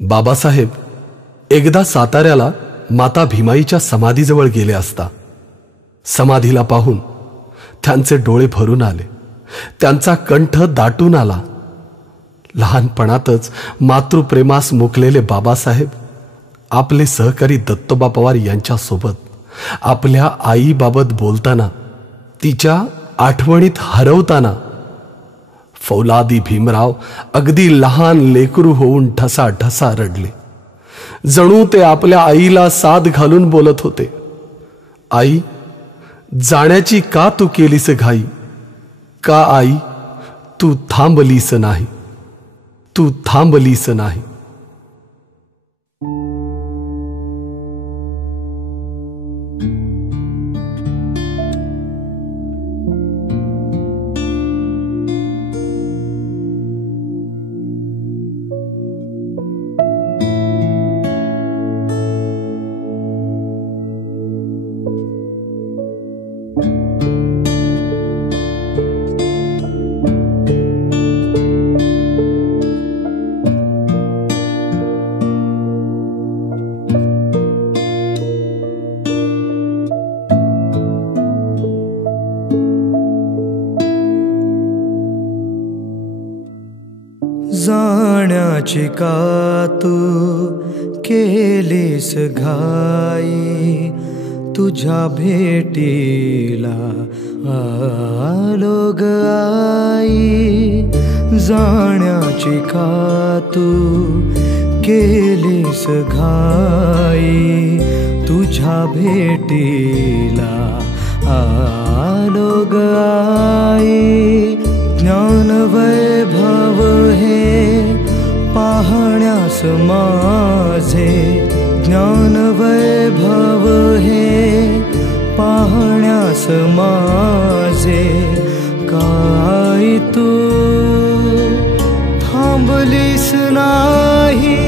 बाबासाहेब एकदा साताऱ्याला माता भीमाईच्या समाधीजवळ गेले असता समाधीला पाहून त्यांचे डोळे भरून आले, त्यांचा कंठ दाटून आला. लहानपणातच मातृप्रेमास मुकलेले बाबासाहेब आपले सहकारी दत्तोबा पवार यांच्यासोबत आपल्या आईबाबत बोलताना, तिच्या आठवणीत हरवताना फौलादी भीमराव अगदी लहान लेकरू होऊन ढसाढसा रडले. जणू ते आपल्या आईला साद घालून बोलत होते, आई, जाण्याची का तू केलीस घाई? का आई तू थांबलीस नाही, तू थांबलीस नाही. जाण्याची का तू केलीस घाई? तुझ्या भेटीला आलो ग आई. जाण्याची का तू केलीस घाई? तुझ्या भेटीला आलो ग आई. ज्ञान वैभव हे पाहण्यास माझे, ज्ञान वैभव हे पाहण्यास माझे. काय तू थांबलीस नाही?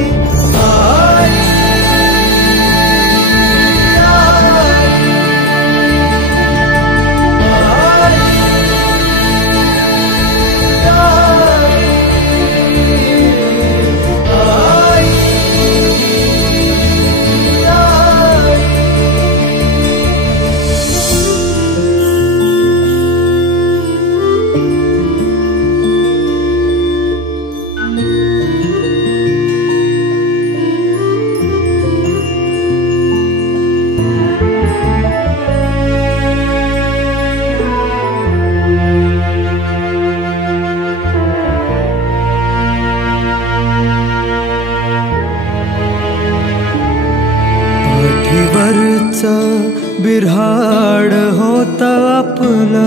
बिऱ्हाड होता आपलं,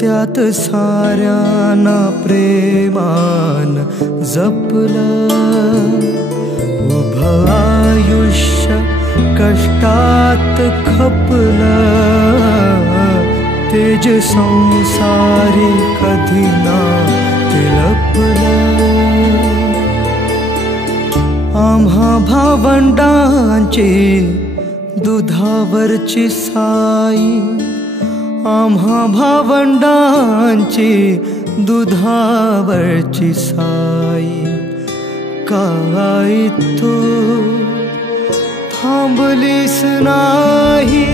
त्यात साऱ्यांना प्रेमान जपलं. उभं आयुष्य कष्टात खपलं, तेज संसारी कधी ना तिलपलं. आम्हा भावंडांची दुधावरची साई, आम्हा भावंडांची दुधावरची साई. काय तू थांबलीस नाही?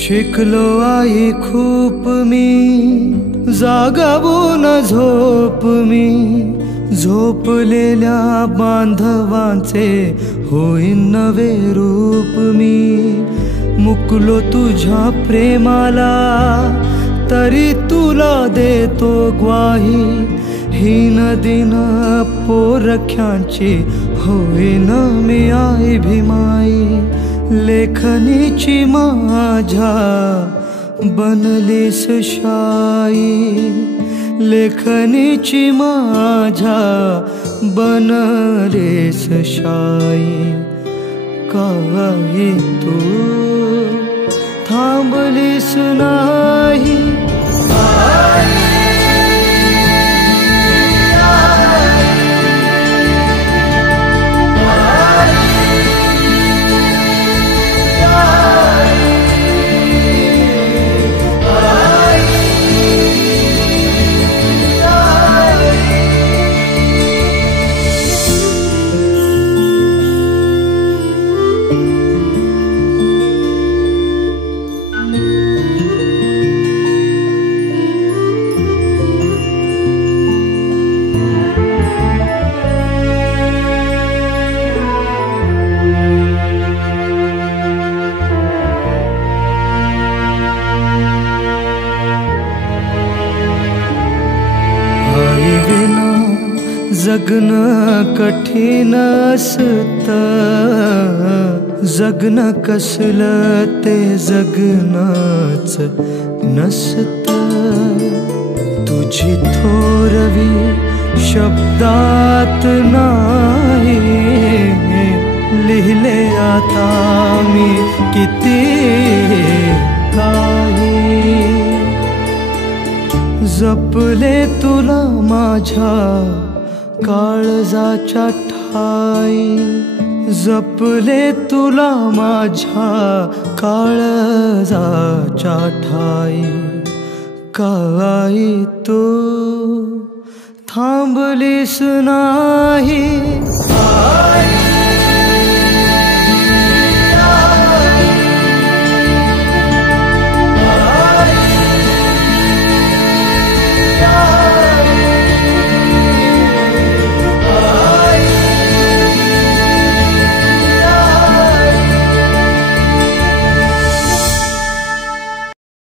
शिकलो आई खूप मी, जागावून झोप मी. झोपलेल्या बांधवांचे होईन नवे रूप मी. मुकलो तुझ्या प्रेमाला तरी तुला देतो ग्वाही, हीन दिन पोरख्यांची होईन मी आई भीमाई. लेखनीची माझ्या बनलीस शाई, लेखनीची माझ्या बनलीस शाई. काय तू थांबलीस नाही. जगणं कठीण असतं, जगणं कसलं ते जगणंच नसतं. तुझी थोरवी शब्दात नाही, लिहिले आता मी किती काही. जपले तुला माझ्या काळजाच्या ठाई, जपले तुला माझ्या काळजाच्या ठाई. काय तू थांबलीस नाही.